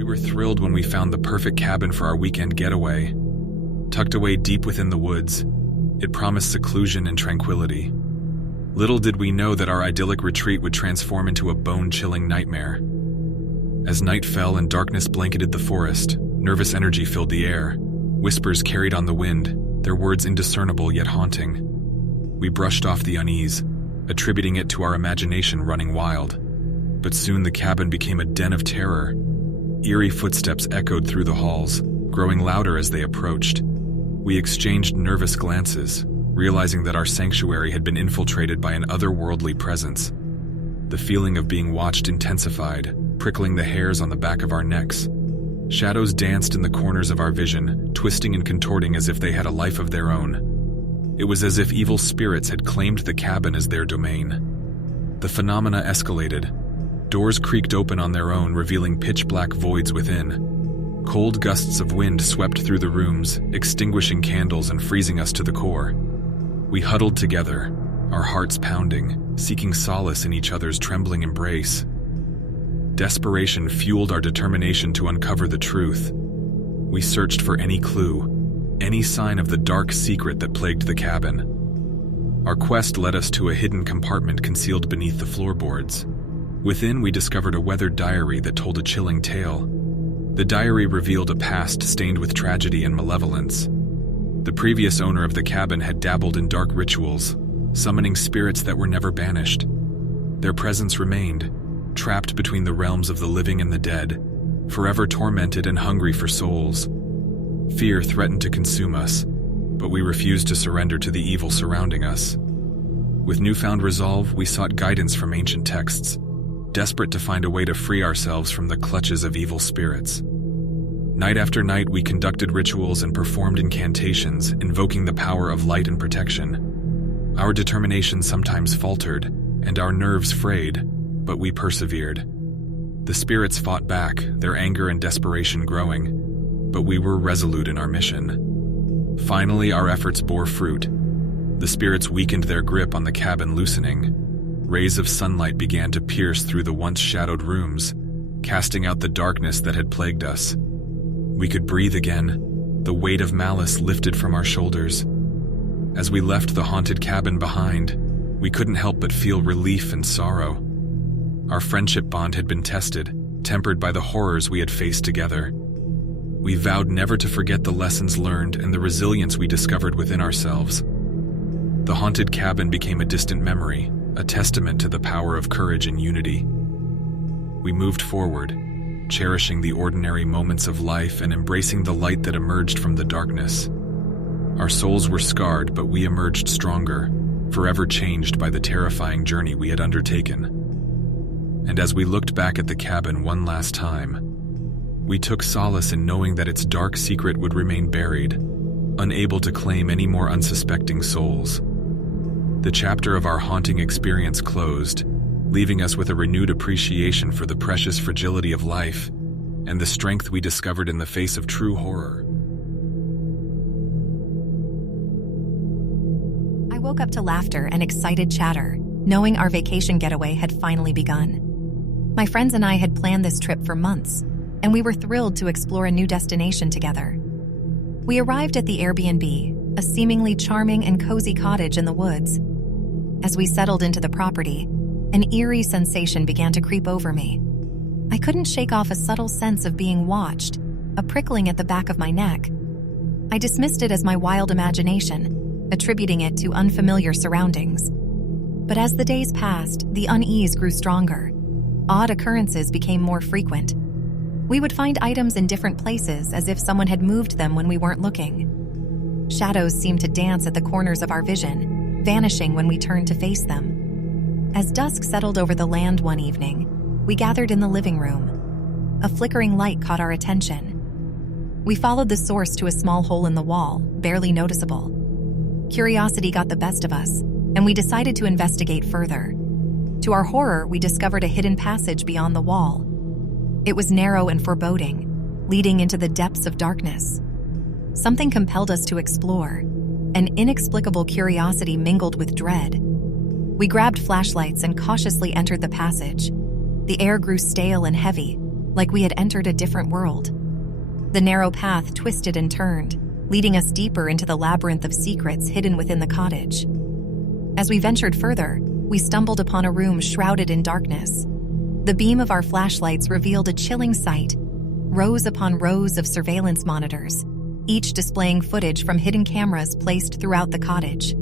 We were thrilled when we found the perfect cabin for our weekend getaway. Tucked away deep within the woods, it promised seclusion and tranquility. Little did we know that our idyllic retreat would transform into a bone-chilling nightmare. As night fell and darkness blanketed the forest, nervous energy filled the air. Whispers carried on the wind, their words indiscernible yet haunting. We brushed off the unease, attributing it to our imagination running wild. But soon the cabin became a den of terror. Eerie footsteps echoed through the halls, growing louder as they approached. We exchanged nervous glances, realizing that our sanctuary had been infiltrated by an otherworldly presence. The feeling of being watched intensified, prickling the hairs on the back of our necks. Shadows danced in the corners of our vision, twisting and contorting as if they had a life of their own. It was as if evil spirits had claimed the cabin as their domain. The phenomena escalated. Doors creaked open on their own, revealing pitch-black voids within. Cold gusts of wind swept through the rooms, extinguishing candles and freezing us to the core. We huddled together, our hearts pounding, seeking solace in each other's trembling embrace. Desperation fueled our determination to uncover the truth. We searched for any clue, any sign of the dark secret that plagued the cabin. Our quest led us to a hidden compartment concealed beneath the floorboards. Within, we discovered a weathered diary that told a chilling tale. The diary revealed a past stained with tragedy and malevolence. The previous owner of the cabin had dabbled in dark rituals, summoning spirits that were never banished. Their presence remained, trapped between the realms of the living and the dead, forever tormented and hungry for souls. Fear threatened to consume us, but we refused to surrender to the evil surrounding us. With newfound resolve, we sought guidance from ancient texts, desperate to find a way to free ourselves from the clutches of evil spirits. Night after night, we conducted rituals and performed incantations, invoking the power of light and protection. Our determination sometimes faltered, and our nerves frayed, but we persevered. The spirits fought back, their anger and desperation growing, but we were resolute in our mission. Finally, our efforts bore fruit. The spirits weakened their grip on the cabin, loosening. Rays of sunlight began to pierce through the once shadowed rooms, casting out the darkness that had plagued us. We could breathe again, the weight of malice lifted from our shoulders. As we left the haunted cabin behind, we couldn't help but feel relief and sorrow. Our friendship bond had been tested, tempered by the horrors we had faced together. We vowed never to forget the lessons learned and the resilience we discovered within ourselves. The haunted cabin became a distant memory, a testament to the power of courage and unity. We moved forward, cherishing the ordinary moments of life and embracing the light that emerged from the darkness. Our souls were scarred, but we emerged stronger, forever changed by the terrifying journey we had undertaken. And as we looked back at the cabin one last time, we took solace in knowing that its dark secret would remain buried, unable to claim any more unsuspecting souls. The chapter of our haunting experience closed, leaving us with a renewed appreciation for the precious fragility of life and the strength we discovered in the face of true horror. I woke up to laughter and excited chatter, knowing our vacation getaway had finally begun. My friends and I had planned this trip for months, and we were thrilled to explore a new destination together. We arrived at the Airbnb, a seemingly charming and cozy cottage in the woods. As we settled into the property, an eerie sensation began to creep over me. I couldn't shake off a subtle sense of being watched, a prickling at the back of my neck. I dismissed it as my wild imagination, attributing it to unfamiliar surroundings. But as the days passed, the unease grew stronger. Odd occurrences became more frequent. We would find items in different places as if someone had moved them when we weren't looking. Shadows seemed to dance at the corners of our vision, vanishing when we turned to face them. As dusk settled over the land one evening, we gathered in the living room. A flickering light caught our attention. We followed the source to a small hole in the wall, barely noticeable. Curiosity got the best of us, and we decided to investigate further. To our horror, we discovered a hidden passage beyond the wall. It was narrow and foreboding, leading into the depths of darkness. Something compelled us to explore. An inexplicable curiosity mingled with dread. We grabbed flashlights and cautiously entered the passage. The air grew stale and heavy, like we had entered a different world. The narrow path twisted and turned, leading us deeper into the labyrinth of secrets hidden within the cottage. As we ventured further, we stumbled upon a room shrouded in darkness. The beam of our flashlights revealed a chilling sight: rows upon rows of surveillance monitors, each displaying footage from hidden cameras placed throughout the cottage.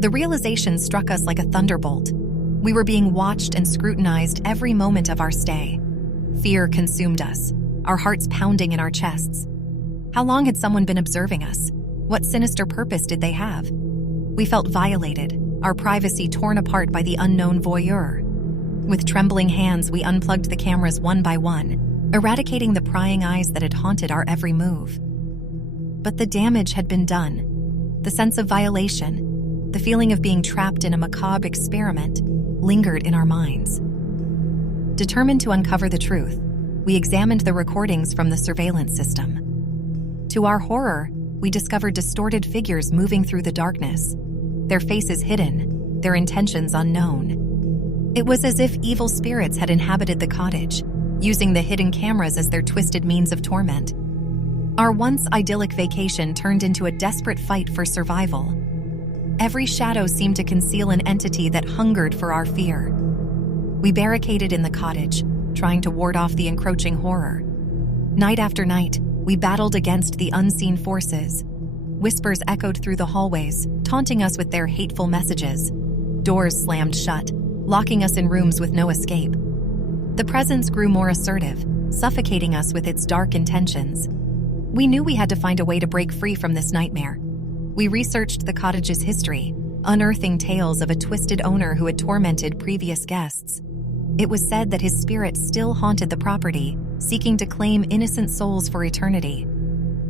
The realization struck us like a thunderbolt. We were being watched and scrutinized every moment of our stay. Fear consumed us, our hearts pounding in our chests. How long had someone been observing us? What sinister purpose did they have? We felt violated, our privacy torn apart by the unknown voyeur. With trembling hands, we unplugged the cameras one by one, eradicating the prying eyes that had haunted our every move. But the damage had been done. The sense of violation, the feeling of being trapped in a macabre experiment, lingered in our minds. Determined to uncover the truth, we examined the recordings from the surveillance system. To our horror, we discovered distorted figures moving through the darkness, their faces hidden, their intentions unknown. It was as if evil spirits had inhabited the cottage, using the hidden cameras as their twisted means of torment. Our once idyllic vacation turned into a desperate fight for survival. Every shadow seemed to conceal an entity that hungered for our fear. We barricaded in the cottage, trying to ward off the encroaching horror. Night after night, we battled against the unseen forces. Whispers echoed through the hallways, taunting us with their hateful messages. Doors slammed shut, locking us in rooms with no escape. The presence grew more assertive, suffocating us with its dark intentions. We knew we had to find a way to break free from this nightmare. We researched the cottage's history, unearthing tales of a twisted owner who had tormented previous guests. It was said that his spirit still haunted the property, seeking to claim innocent souls for eternity.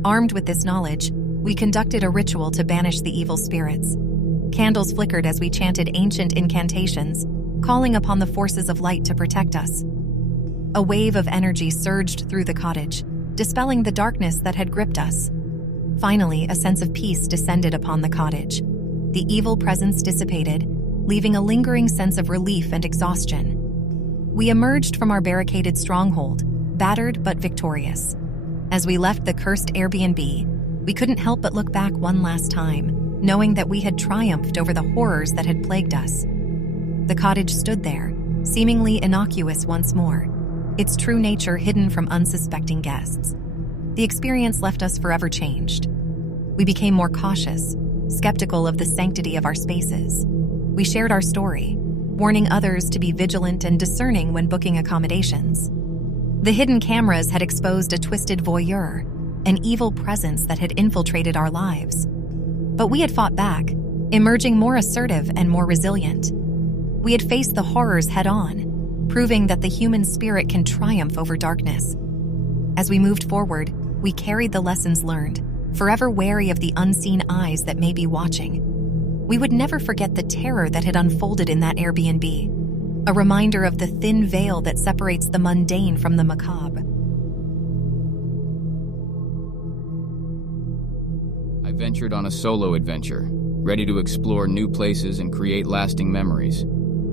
Armed with this knowledge, we conducted a ritual to banish the evil spirits. Candles flickered as we chanted ancient incantations, calling upon the forces of light to protect us. A wave of energy surged through the cottage, dispelling the darkness that had gripped us. Finally, a sense of peace descended upon the cottage. The evil presence dissipated, leaving a lingering sense of relief and exhaustion. We emerged from our barricaded stronghold, battered but victorious. As we left the cursed Airbnb, we couldn't help but look back one last time, knowing that we had triumphed over the horrors that had plagued us. The cottage stood there, seemingly innocuous once more, its true nature hidden from unsuspecting guests. The experience left us forever changed. We became more cautious, skeptical of the sanctity of our spaces. We shared our story, warning others to be vigilant and discerning when booking accommodations. The hidden cameras had exposed a twisted voyeur, an evil presence that had infiltrated our lives. But we had fought back, emerging more assertive and more resilient. We had faced the horrors head-on, proving that the human spirit can triumph over darkness. As we moved forward, we carried the lessons learned, forever wary of the unseen eyes that may be watching. We would never forget the terror that had unfolded in that Airbnb, a reminder of the thin veil that separates the mundane from the macabre. I ventured on a solo adventure, ready to explore new places and create lasting memories.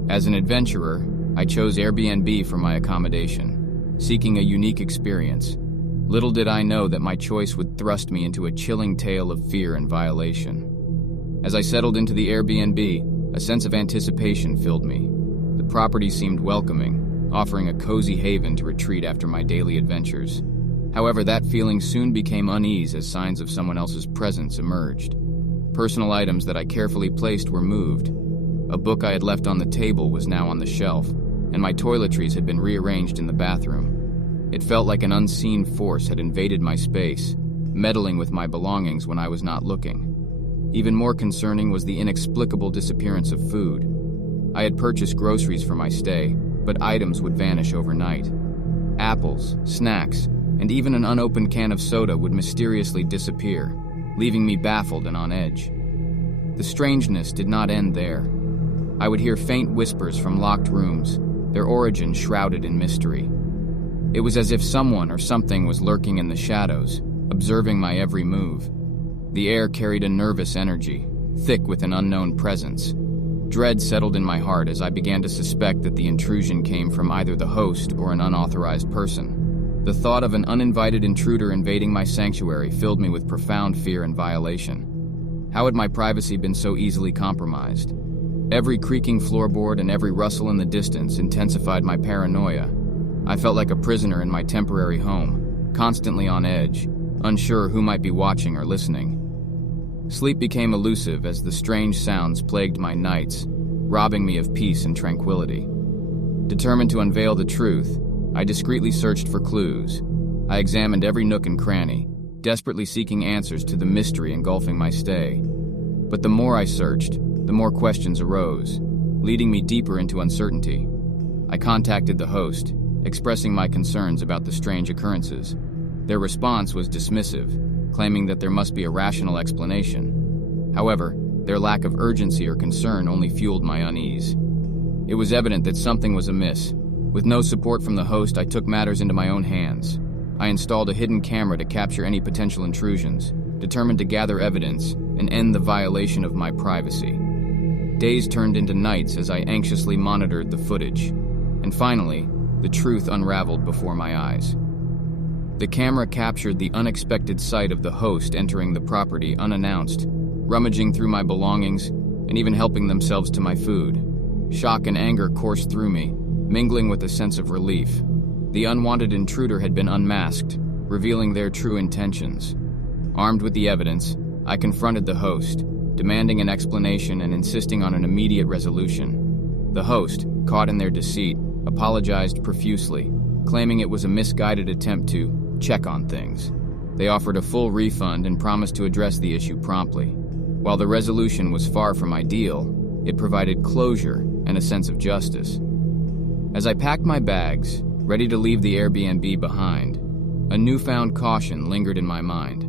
As an adventurer, I chose Airbnb for my accommodation, seeking a unique experience. Little did I know that my choice would thrust me into a chilling tale of fear and violation. As I settled into the Airbnb, a sense of anticipation filled me. The property seemed welcoming, offering a cozy haven to retreat after my daily adventures. However, that feeling soon became unease as signs of someone else's presence emerged. Personal items that I carefully placed were moved. A book I had left on the table was now on the shelf, and my toiletries had been rearranged in the bathroom. It felt like an unseen force had invaded my space, meddling with my belongings when I was not looking. Even more concerning was the inexplicable disappearance of food. I had purchased groceries for my stay, but items would vanish overnight. Apples, snacks, and even an unopened can of soda would mysteriously disappear, leaving me baffled and on edge. The strangeness did not end there. I would hear faint whispers from locked rooms, their origin shrouded in mystery. It was as if someone or something was lurking in the shadows, observing my every move. The air carried a nervous energy, thick with an unknown presence. Dread settled in my heart as I began to suspect that the intrusion came from either the host or an unauthorized person. The thought of an uninvited intruder invading my sanctuary filled me with profound fear and violation. How had my privacy been so easily compromised? Every creaking floorboard and every rustle in the distance intensified my paranoia. I felt like a prisoner in my temporary home, constantly on edge, unsure who might be watching or listening. Sleep became elusive as the strange sounds plagued my nights, robbing me of peace and tranquility. Determined to unveil the truth, I discreetly searched for clues. I examined every nook and cranny, desperately seeking answers to the mystery engulfing my stay. But the more I searched, the more questions arose, leading me deeper into uncertainty. I contacted the host, expressing my concerns about the strange occurrences. Their response was dismissive, claiming that there must be a rational explanation. However, their lack of urgency or concern only fueled my unease. It was evident that something was amiss. With no support from the host, I took matters into my own hands. I installed a hidden camera to capture any potential intrusions, determined to gather evidence and end the violation of my privacy. Days turned into nights as I anxiously monitored the footage. And finally, the truth unraveled before my eyes. The camera captured the unexpected sight of the host entering the property unannounced, rummaging through my belongings, and even helping themselves to my food. Shock and anger coursed through me, mingling with a sense of relief. The unwanted intruder had been unmasked, revealing their true intentions. Armed with the evidence, I confronted the host, demanding an explanation and insisting on an immediate resolution. The host, caught in their deceit, apologized profusely, claiming it was a misguided attempt to check on things. They offered a full refund and promised to address the issue promptly. While the resolution was far from ideal, it provided closure and a sense of justice. As I packed my bags, ready to leave the Airbnb behind, a newfound caution lingered in my mind.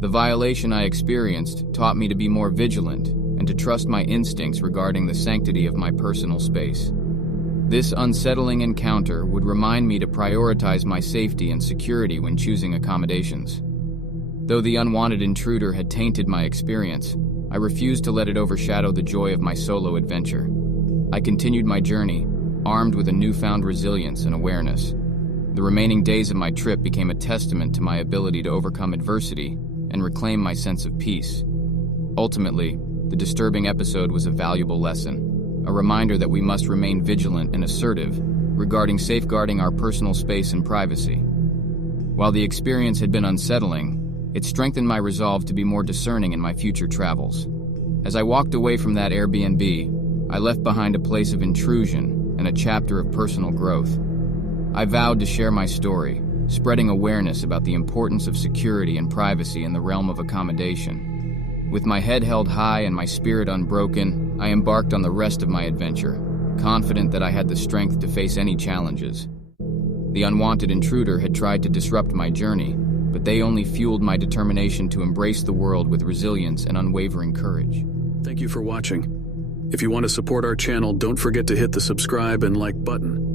The violation I experienced taught me to be more vigilant and to trust my instincts regarding the sanctity of my personal space. This unsettling encounter would remind me to prioritize my safety and security when choosing accommodations. Though the unwanted intruder had tainted my experience, I refused to let it overshadow the joy of my solo adventure. I continued my journey, armed with a newfound resilience and awareness. The remaining days of my trip became a testament to my ability to overcome adversity and reclaim my sense of peace. Ultimately, the disturbing episode was a valuable lesson, a reminder that we must remain vigilant and assertive regarding safeguarding our personal space and privacy. While the experience had been unsettling, it strengthened my resolve to be more discerning in my future travels. As I walked away from that Airbnb, I left behind a place of intrusion and a chapter of personal growth. I vowed to share my story, spreading awareness about the importance of security and privacy in the realm of accommodation. With my head held high and my spirit unbroken, I embarked on the rest of my adventure, confident that I had the strength to face any challenges. The unwanted intruder had tried to disrupt my journey, but they only fueled my determination to embrace the world with resilience and unwavering courage. Thank you for watching. If you want to support our channel, don't forget to hit the subscribe and like button.